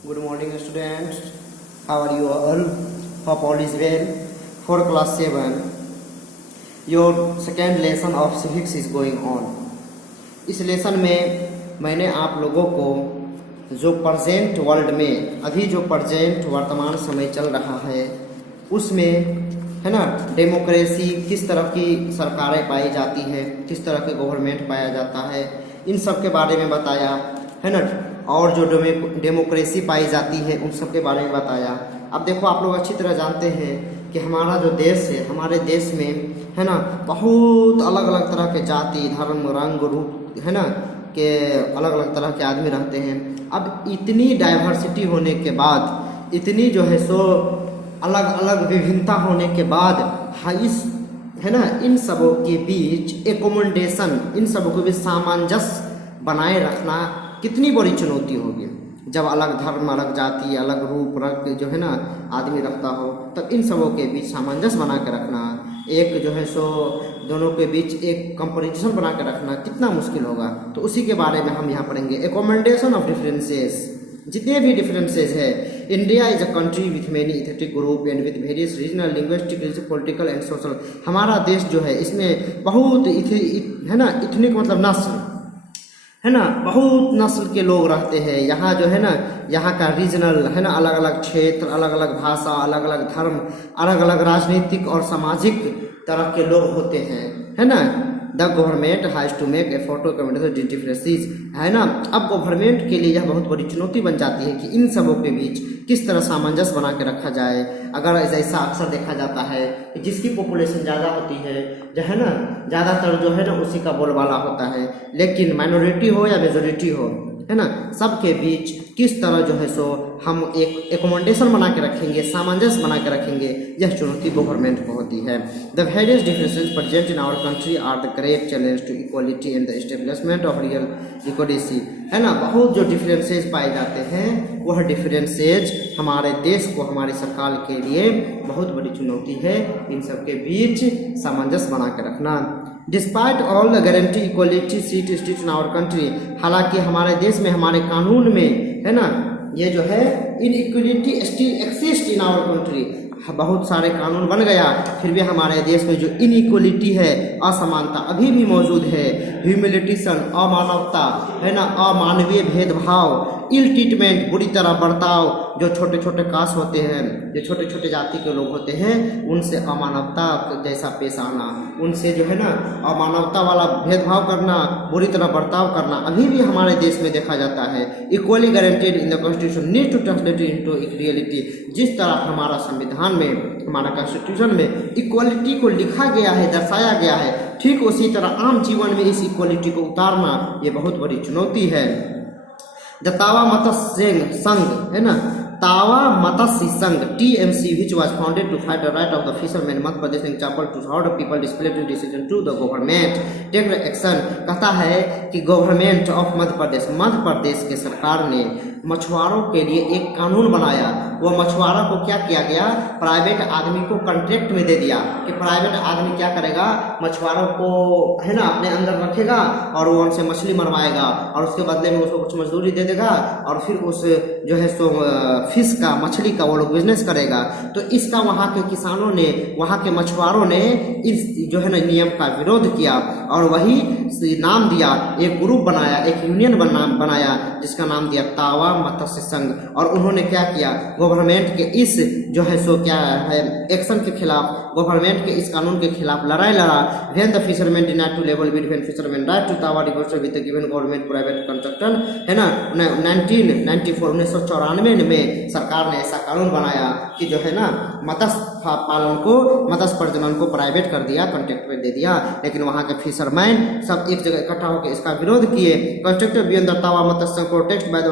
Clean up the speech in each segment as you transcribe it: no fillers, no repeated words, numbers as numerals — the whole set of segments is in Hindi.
Good morning, students. How are you all? Hope all is well. For class 7, your second lesson of civics is going on. इस लेसन में मैंने आप लोगों को जो प्रेजेंट वर्ल्ड में अभी जो प्रेजेंट वर्तमान समय चल रहा है उसमें है ना डेमोक्रेसी किस तरह की सरकारें पाई जाती है, किस तरह के गवर्नमेंट पाया जाता है, इन सब के बारे में बताया है ना। और जो डेमोक्रेसी पाई जाती है उन सब के बारे में बताया। अब देखो आप लोग अच्छी तरह जानते हैं कि हमारा जो देश है, हमारे देश में है ना बहुत अलग अलग तरह के जाति धर्म रंग रूप है ना के अलग अलग तरह के आदमी रहते हैं। अब इतनी डाइवर्सिटी होने के बाद, इतनी जो है सो अलग अलग विभिन्नता होने के बाद इस है ना इन सबों के बीच एकोमोडेशन, इन सबों के बीच सामंजस्य बनाए रखना कितनी बड़ी चुनौती होगी। जब अलग धर्म अलग जाति अलग रूप रंग जो है ना आदमी रखता हो तब इन सबों के बीच सामंजस्य बना के रखना, एक जो है सो दोनों के बीच एक कंपटीशन बना के रखना कितना मुश्किल होगा। तो उसी के बारे में हम यहाँ पढ़ेंगे। एकोमोडेशन ऑफ डिफरेंसेस, जितने भी डिफरेंसेस है। India is a country with many ethnic group and with various regional linguistic political and social. हमारा देश जो है इसमें बहुत है ना इथनिक मतलब नस्ल है ना, बहुत नस्ल के लोग रहते हैं। यहाँ जो है ना यहाँ का रीजनल है ना अलग अलग क्षेत्र, अलग अलग भाषा, अलग अलग धर्म, अलग अलग राजनीतिक और सामाजिक तरह के लोग होते हैं है ना। The government has to make effort to accommodate differences है ना। अब गवर्नमेंट के लिए यह बहुत बड़ी चुनौती बन जाती है कि इन सबों के बीच किस तरह सामंजस्य बना के रखा जाए। अगर ऐसा अक्सर देखा जाता है कि जिसकी पॉपुलेशन ज़्यादा होती है जो है ना ज़्यादातर जो है ना उसी का बोलबाला होता है, लेकिन माइनॉरिटी हो या मेजोरिटी हो है ना सबके बीच किस तरह जो है सो हम एक एकोमोडेशन बना के रखेंगे, सामंजस्य बना के रखेंगे, यह चुनौती गवर्नमेंट को होती है। The various differences present in our country are the great challenge to equality and the establishment of real equality है ना। बहुत जो डिफरेंसेस पाए जाते हैं वह डिफरेंसेज हमारे देश को, हमारी सरकार के लिए बहुत बड़ी चुनौती है इन सब के बीच सामंजस्य बना के रखना। Despite all the guarantee equality seat state in our country, हालांकि हमारे देश में हमारे कानून में है ना ये जो है inequality still exist in our country, बहुत सारे कानून बन गया फिर भी हमारे देश में जो इनइक्वलिटी है, असमानता अभी भी मौजूद है। ह्यूमिलिटेशन अमानवता है ना, अमानवीय भेदभाव, इल ट्रीटमेंट बुरी तरह बर्ताव, जो छोटे छोटे कास्ट होते हैं, जो छोटे छोटे जाति के लोग होते हैं उनसे अमानवता जैसा पेश आना, उनसे जो है ना अमानवता वाला भेदभाव करना, बुरी तरह बर्ताव करना अभी भी हमारे देश में देखा जाता है। Equally guaranteed in the constitution need to translate into reality, जिस तरह हमारा संविधान में, हमारा कॉन्स्टिट्यूशन में इक्वलिटी को लिखा गया है, दर्शाया गया है, ठीक उसी तरह आम जीवन में इस इक्वलिटी को उतारना ये बहुत बड़ी चुनौती है। द तावा मत्स्य संघ है ना, तावा मत्स्य संघ TMC which was founded to fight the right of the fishermen Madhya Pradesh and Chapel to how the people displayed decision to the government take the action। कहता है कि गवर्नमेंट ऑफ मध्य प्रदेश के सरकार ने मछुआरों के लिए एक कानून बनाया। वो मछुआरों को क्या किया गया, प्राइवेट आदमी को कॉन्ट्रैक्ट में दे दिया कि प्राइवेट आदमी क्या करेगा, मछुआरों को है ना अपने अंदर रखेगा और वो उनसे मछली मरवाएगा और उसके बदले में उसको कुछ मजदूरी दे देगा और फिर उस जो है सो फिश का, मछली का वो लोग बिजनेस करेगा। तो इसका वहाँ के किसानों ने, वहाँ के मछुआरों ने इस जो है ना नियम का विरोध किया और वही नाम दिया, एक ग्रुप बनाया, एक यूनियन बनाया जिसका नाम दिया तावा मत्स्य संघ। और उन्होंने क्या किया, गवर्नमेंट के इस जो है सो क्या है एक्शन के खिलाफ, गवर्नमेंट के इस कानून के खिलाफ लड़ाई लड़ा। When the fisherman denied to level between fisherman right to Tawa divorce with the given government private contractor है ना 1994 में सरकार ने ऐसा कानून बनाया कि जो है ना मत्स्य पालन को, मत्स्य प्रजनन को प्राइवेट कर दिया, कॉन्ट्रैक्ट में दे दिया। लेकिन वहाँ के फिशरमैन सब एक जगह इकट्ठा होकर इसका विरोध किए। कंस्ट्रक्टिव बियॉन्ड द तावा मत्स्य प्रोटेक्ट बाय द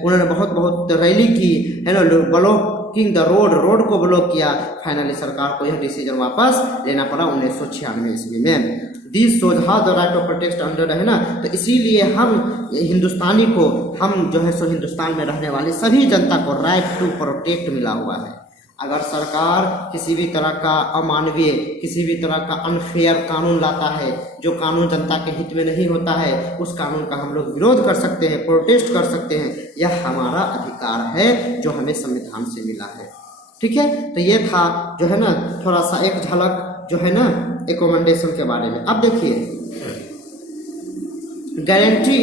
उन्होंने बहुत रैली की है ना, ब्लॉकिंग द रोड को ब्लॉक किया। फाइनली सरकार को यह डिसीजन वापस लेना पड़ा 1996 ईस्वी में। This shows how the right of protect under है ना। तो इसीलिए हम हिंदुस्तानी को, हम जो है सो हिंदुस्तान में रहने वाली सभी जनता को राइट टू प्रोटेक्ट मिला हुआ है। अगर सरकार किसी भी तरह का अमानवीय, किसी भी तरह का अनफेयर कानून लाता है, जो कानून जनता के हित में नहीं होता है, उस कानून का हम लोग विरोध कर सकते हैं, प्रोटेस्ट कर सकते हैं। यह हमारा अधिकार है जो हमें संविधान से मिला है। ठीक है, तो ये था जो है ना थोड़ा सा एक झलक जो है ना एकोमोडेशन के बारे में। अब देखिए गारंटी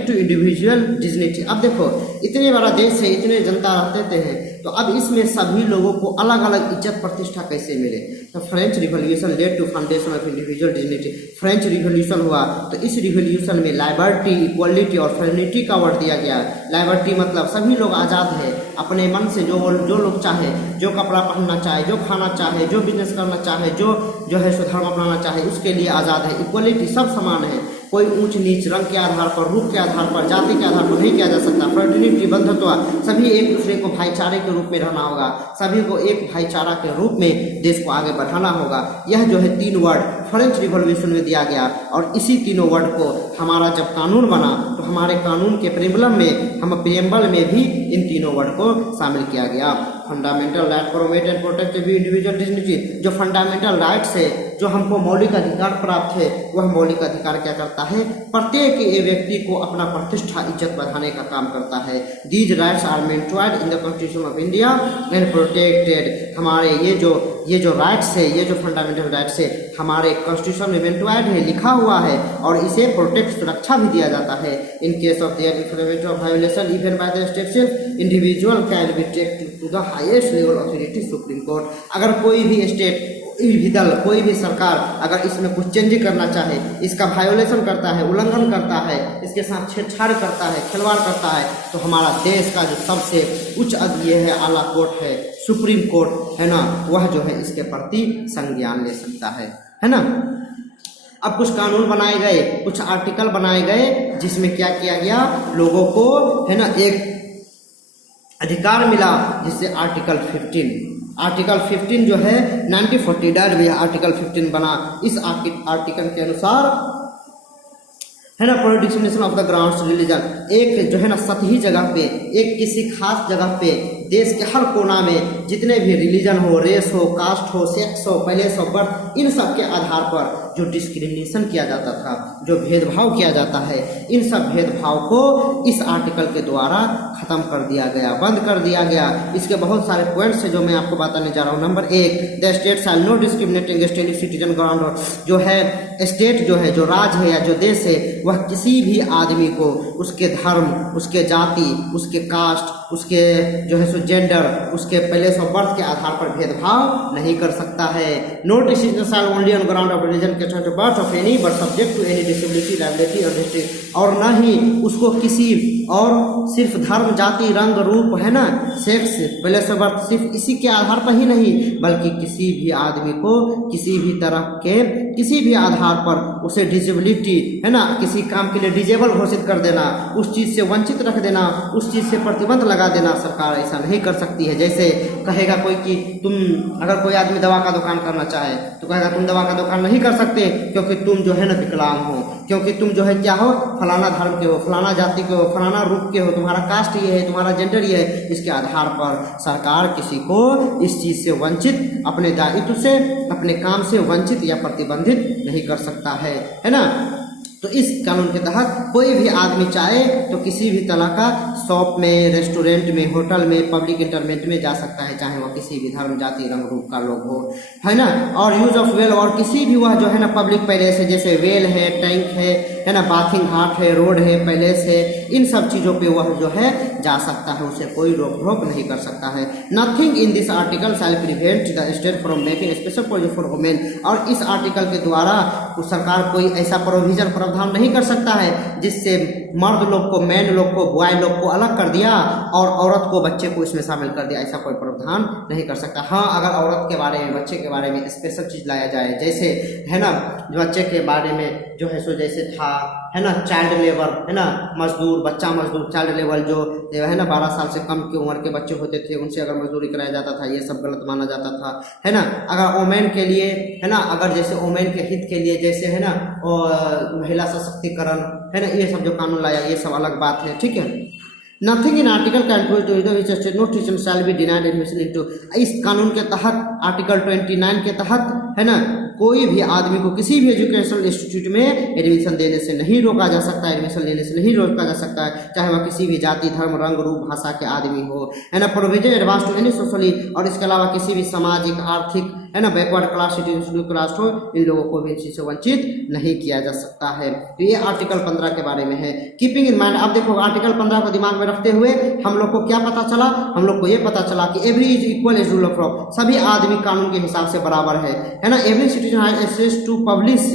टू इंडिविजुअल डिग्निटी। अब देखो इतने बड़ा देश है, इतने जनता रहते हैं, तो अब इसमें सभी लोगों को अलग अलग इज्जत प्रतिष्ठा कैसे मिले। तो French revolution led to foundation of individual dignity. French revolution हुआ तो इस रिवॉल्यूशन में लिबर्टी, इक्वलिटी और फ्रेटर्निटी का वर्ड दिया गया। लिबर्टी मतलब सभी लोग आज़ाद है, अपने मन से जो लोग चाहे, जो कपड़ा पहनना चाहे, जो खाना चाहे, जो बिजनेस करना चाहे, जो है सो धर्म अपनाना चाहे, उसके लिए आज़ाद है। इक्वलिटी, सब समान है, कोई ऊंच नीच रंग के आधार पर, रूप के आधार पर, जाति के आधार पर नहीं किया जा सकता। फ्रेटर्निटी, बंधुत्व, सभी एक दूसरे को भाईचारे के रूप में रहना होगा, सभी को एक भाईचारा के रूप में देश को आगे बढ़ाना होगा। यह जो है 3 वर्ड फ्रेंच रिवॉल्यूशन में दिया गया, और इसी तीनों वर्ड को हमारा जब कानून बना तो हमारे कानून के प्रियम्बल में भी इन तीनों वर्ड को शामिल किया गया। Fundamental right Pro-Matte and protect individual dignity. जो फंडामेंटल राइट्स है, जो हमको मौलिक अधिकार प्राप्त है, वह मौलिक अधिकार क्या करता है, प्रत्येक व्यक्ति को अपना प्रतिष्ठा, इज्जत बढ़ाने का काम करता है। These rights are maintained in the constitution of India and protected. हमारे ये जो राइट्स है, ये जो फंडामेंटल राइट्स है, हमारे कॉन्स्टिट्यूशन में मेंटेन्ड है, लिखा हुआ है, और इसे प्रोटेक्ट, सुरक्षा भी दिया जाता है। In case of their infringement of violation even by the state self, individual can be taken to the highest level authority, supreme court. अगर कोई भी स्टेट, कोई भी सरकार अगर इसमें कुछ चेंज करना चाहे, इसका वायोलेशन करता है, उल्लंघन करता है, इसके साथ छेड़छाड़ करता है, खिलवाड़ करता है, तो हमारा देश का जो सबसे उच्च अदालत है, आला कोर्ट है, सुप्रीम कोर्ट है ना, वह जो है इसके प्रति संज्ञान ले सकता है ना। अब कुछ कानून बनाए गए, कुछ आर्टिकल बनाए गए, जिसमें क्या किया गया, लोगों को है ना एक अधिकार मिला, जिससे आर्टिकल 15 जो है 1949 में आर्टिकल 15 बना। इस आर्टिकल के अनुसार है ना protection of the grounds religion, एक जो है ना सतही जगह पे, एक किसी खास जगह पे देश के हर कोना में जितने भी रिलीजन हो, रेस हो, कास्ट हो, सेक्स हो, प्लेस ऑफ बर्थ, इन सब के आधार पर जो डिस्क्रिमिनेशन किया जाता था, जो भेदभाव किया जाता है, इन सब भेदभाव को इस आर्टिकल के द्वारा खत्म कर दिया गया, बंद कर दिया गया। इसके बहुत सारे पॉइंट्स हैं जो मैं आपको बताने जा रहा हूँ। Number 1, the state shall not discriminate against any citizen ground. जो है स्टेट, जो है जो राज्य है या जो देश है, वह किसी भी आदमी को उसके धर्म, उसके जाति, उसके कास्ट, उसके जो है जेंडर, उसके प्लेस ऑफ बर्थ के आधार पर भेदभाव नहीं कर सकता है। No decision shall only on ground of religion के birth of any but subject to any disability, liability और डिस्ट्रिक्ट। और न ही उसको किसी और सिर्फ धर्म, जाति, रंग, रूप है ना, सेक्स, प्लेस ऑफ बर्थ, सिर्फ इसी के आधार पर ही नहीं, बल्कि किसी भी आदमी को किसी भी तरह के किसी भी आधार पर उसे डिसेबिलिटी है ना, किसी काम के लिए डिजेबल घोषित कर देना, उस चीज़ से वंचित रख देना, उस चीज़ से प्रतिबंध लगा देना, सरकार ऐसा नहीं कर सकती है। जैसे कहेगा कोई कि तुम, अगर कोई आदमी दवा का दुकान करना चाहे तो कहेगा तुम दवा का दुकान नहीं कर सकते क्योंकि तुम जो है ना विकलांग हो, क्योंकि तुम जो है क्या हो, फलाना धर्म के हो, फलाना जाति के हो, फलाना रूप के हो, तुम्हारा कास्ट ये है, तुम्हारा जेंडर ये है। इसके आधार पर सरकार किसी को इस चीज़ से वंचित, अपने दायित्व से, अपने काम से वंचित या प्रतिबंधित नहीं कर सकता है ना। तो इस कानून के तहत कोई भी आदमी चाहे तो किसी भी तरह का शॉप में, रेस्टोरेंट में, होटल में, पब्लिक इंटरमेंट में जा सकता है, चाहे वह किसी भी धर्म, जाति, रंग, रूप का लोग हो, है ना। और यूज ऑफ वेल, और किसी भी वह जो है ना पब्लिक पैलेस है, जैसे वेल है, टैंक है ना, बाथिंग घाट है, रोड है, पैलेस है, इन सब चीज़ों पे वह जो है जा सकता है, उसे कोई रोक नहीं कर सकता है। Nothing in this article shall prevent the state from making special provision for women. और इस आर्टिकल के द्वारा सरकार कोई ऐसा प्रोविजन, प्रावधान नहीं कर सकता है जिससे मर्द लोग को, मैन लोग को, बॉय लोग को अलग कर दिया और औरत को, बच्चे को इसमें शामिल कर दिया। ऐसा कोई प्रावधान नहीं कर सकता। हाँ, अगर औरत के बारे में, बच्चे के बारे में स्पेशल चीज़ लाया जाए, जैसे है ना बच्चे के बारे में जो है सो जैसे था है ना चाइल्ड लेबर, है ना मजदूर, बच्चा मजदूर, चाइल्ड लेबर जो है ना 12 साल से कम की उम्र के बच्चे होते थे, उनसे अगर मजदूरी कराया जाता था, ये सब गलत माना जाता था, है ना। अगर वोमेन के लिए है ना, अगर जैसे वोमेन के हित के लिए जैसे है ना महिला सशक्तिकरण है ना, ये सब जो कानून लाया, ये सब अलग बात है, ठीक है। Nothing in article can no teacher shall be denied admission into. इस कानून के तहत आर्टिकल 29 के तहत है ना, कोई भी आदमी को किसी भी एजुकेशनल इंस्टीट्यूट में एडमिशन देने से नहीं रोका जा सकता है, एडमिशन लेने से नहीं रोका जा सकता है, चाहे वह किसी भी जाति, धर्म, रंग, रूप, भाषा के आदमी हो, है ना। Provision advance to any socially, और इसके अलावा किसी भी सामाजिक, आर्थिक, है ना, बैकवर्ड क्लास, शेड्यूल कास्ट हो, इन लोगों को भी इस चीज से वंचित नहीं किया जा सकता है। तो ये आर्टिकल 15 के बारे में है। कीपिंग इन माइंड, अब देखो आर्टिकल 15 को दिमाग में रखते हुए हम लोग को क्या पता चला, हम लोग को ये पता चला कि every is equal as rule of law, सभी आदमी कानून के हिसाब से बराबर है ना। Every citizen has access to publish,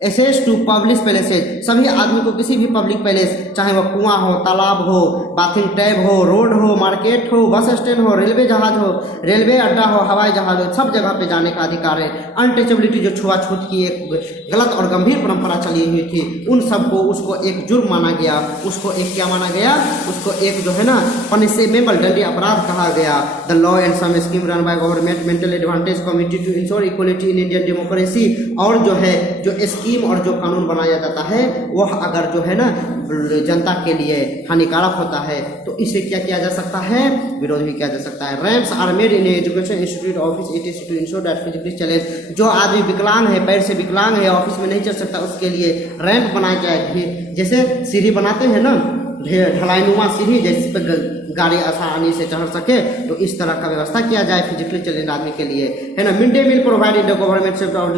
access to public palaces, सभी आदमी को किसी भी पब्लिक पैलेस, चाहे वह कुआं हो, तालाब हो, बाथिंग टैब हो, रोड हो, मार्केट हो, बस स्टैंड हो, रेलवे जहाज हो, रेलवे अड्डा हो, हवाई जहाज हो, सब जगह पे जाने का अधिकार है। अनटचेबिलिटी, जो छुआछूत की एक गलत और गंभीर परंपरा चली हुई थी, उन सबको उसको एक जुर्म माना गया, उसको एक क्या माना गया, उसको एक जो है ना पनिशेबल दंडनीय अपराध कहा गया। The law and some scheme run by government mental advantage committee to ensure equality in Indian democracy, और जो है जो स्कीम और जो कानून बनाया जाता है वह अगर जो है ना जनता के लिए हानिकारक होता है तो इसे क्या किया जा सकता है, विरोध भी किया जा सकता है। Ramps are made in education institute office it is to ensure that physically challenge, जो आदमी विकलांग है, पैर से विकलांग है, ऑफिस में नहीं चल सकता, उसके लिए रैंप बनाया जाए, जैसे सीढ़ी बनाते हैं ना, ढलाईनुमा सीढ़ी, जिस पर गाड़ी आसानी से चढ़ सके, तो इस तरह का व्यवस्था किया जाए फिजिकली चैलेंज आदमी के लिए, है ना। Mid day meal provide in the government sector,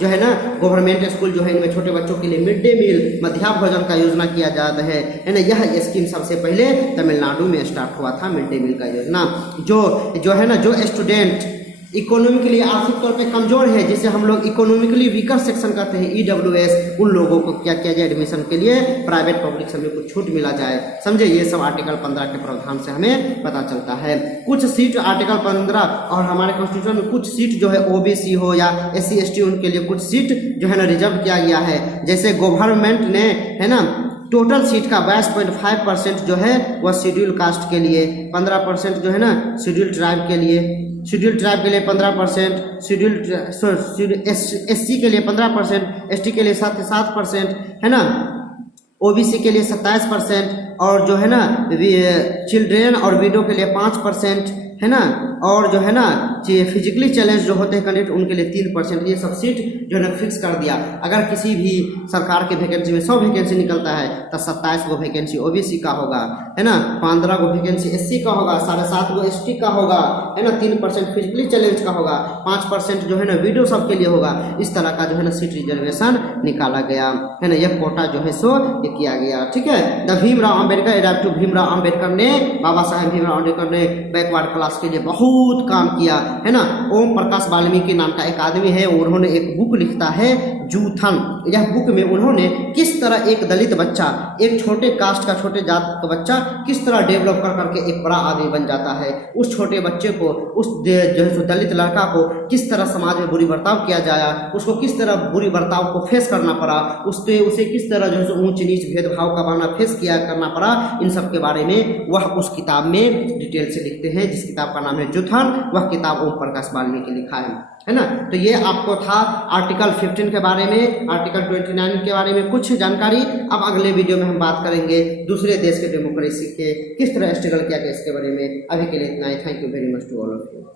जो है ना गवर्नमेंट स्कूल जो है इनमें छोटे बच्चों के लिए मिड डे मील, मध्याह्न भोजन का योजना किया जाता है ना। यह स्कीम सबसे पहले तमिलनाडु में स्टार्ट हुआ था, मिड डे मील का योजना। जो है ना, जो स्टूडेंट इकोनॉमिकली आर्थिक तौर पे कमजोर है, जिसे हम लोग इकोनॉमिकली वीकर सेक्शन कहते हैं, EWS, उन लोगों को क्या किया जाए, एडमिशन के लिए प्राइवेट पब्लिक सब में कुछ छूट मिला जाए। समझे, ये सब आर्टिकल 15 के प्रावधान से हमें पता चलता है। कुछ सीट आर्टिकल 15 और हमारे कॉन्स्टिट्यूशन में कुछ सीट जो है OBC हो या SC ST, उनके लिए कुछ सीट जो है ना रिजर्व किया गया है। जैसे गवर्नमेंट ने, है ना, टोटल सीट का 22.5% जो है वह शेड्यूल कास्ट के लिए, 15% जो है ना शेड्यूल ट्राइब के लिए, शेड्यूल ट्राइब के लिए 15%, शेड्यूल SC के लिए 15%, ST के लिए 7%, है ना, OBC के लिए 27%, और जो है ना चिल्ड्रेन और विडो के लिए 5%, है ना, और जो है ना फिजिकली चैलेंज जो होते हैं कैंडिडेट उनके लिए 3%। ये सब सीट जो है ना फिक्स कर दिया। अगर किसी भी सरकार के वैकेंसी में 100 वैकेंसी निकलता है तो 27 गो वैकेंसी OBC का होगा, है ना, 15 गो वैकेंसी SC का होगा, 7.5 गो ST का होगा, है ना, 3% फिजिकली चैलेंज का होगा, 5% जो है ना विडो सब के लिए होगा। इस तरह का जो है ना सीट रिजर्वेशन निकाला गया, है ना, यह कोटा जो है सो ये किया गया। ठीक है, the Bhimrao Ambedkar adapt to Bhimrao Ambedkar ने, बाबा साहेब भीमराव अम्बेडकर ने बैकवर्ड क्लास के लिए बहुत काम किया, है ना। ओम प्रकाश वाल्मीकि नाम का एक आदमी है, उन्होंने एक बुक लिखता है जूथन। यह बुक में उन्होंने किस तरह एक दलित बच्चा, एक छोटे कास्ट का, छोटे जात का बच्चा किस तरह डेवलप कर करके एक बड़ा आदमी बन जाता है, उस छोटे बच्चे को, उस जो दलित लड़का को किस तरह समाज में बुरी बर्ताव किया जाया, उसको किस तरह बुरी बर्ताव को फेस करना पड़ा, उसे किस तरह जो है ऊंच नीच भेदभाव का भावना फेस करना पड़ा, इन सब के बारे में वह उस किताब में डिटेल से लिखते हैं, जिस किताब का नाम है जूथन। वह किताब ओम प्रकाश वाल्मीकि लिखा है ना। तो ये आपको था आर्टिकल 15 के बारे में, आर्टिकल 29 के बारे में कुछ जानकारी। अब अगले वीडियो में हम बात करेंगे दूसरे देश के डेमोक्रेसी के किस तरह स्ट्रगल किया गया इसके बारे में। अभी के लिए इतना ही। Thank you very much to all of you.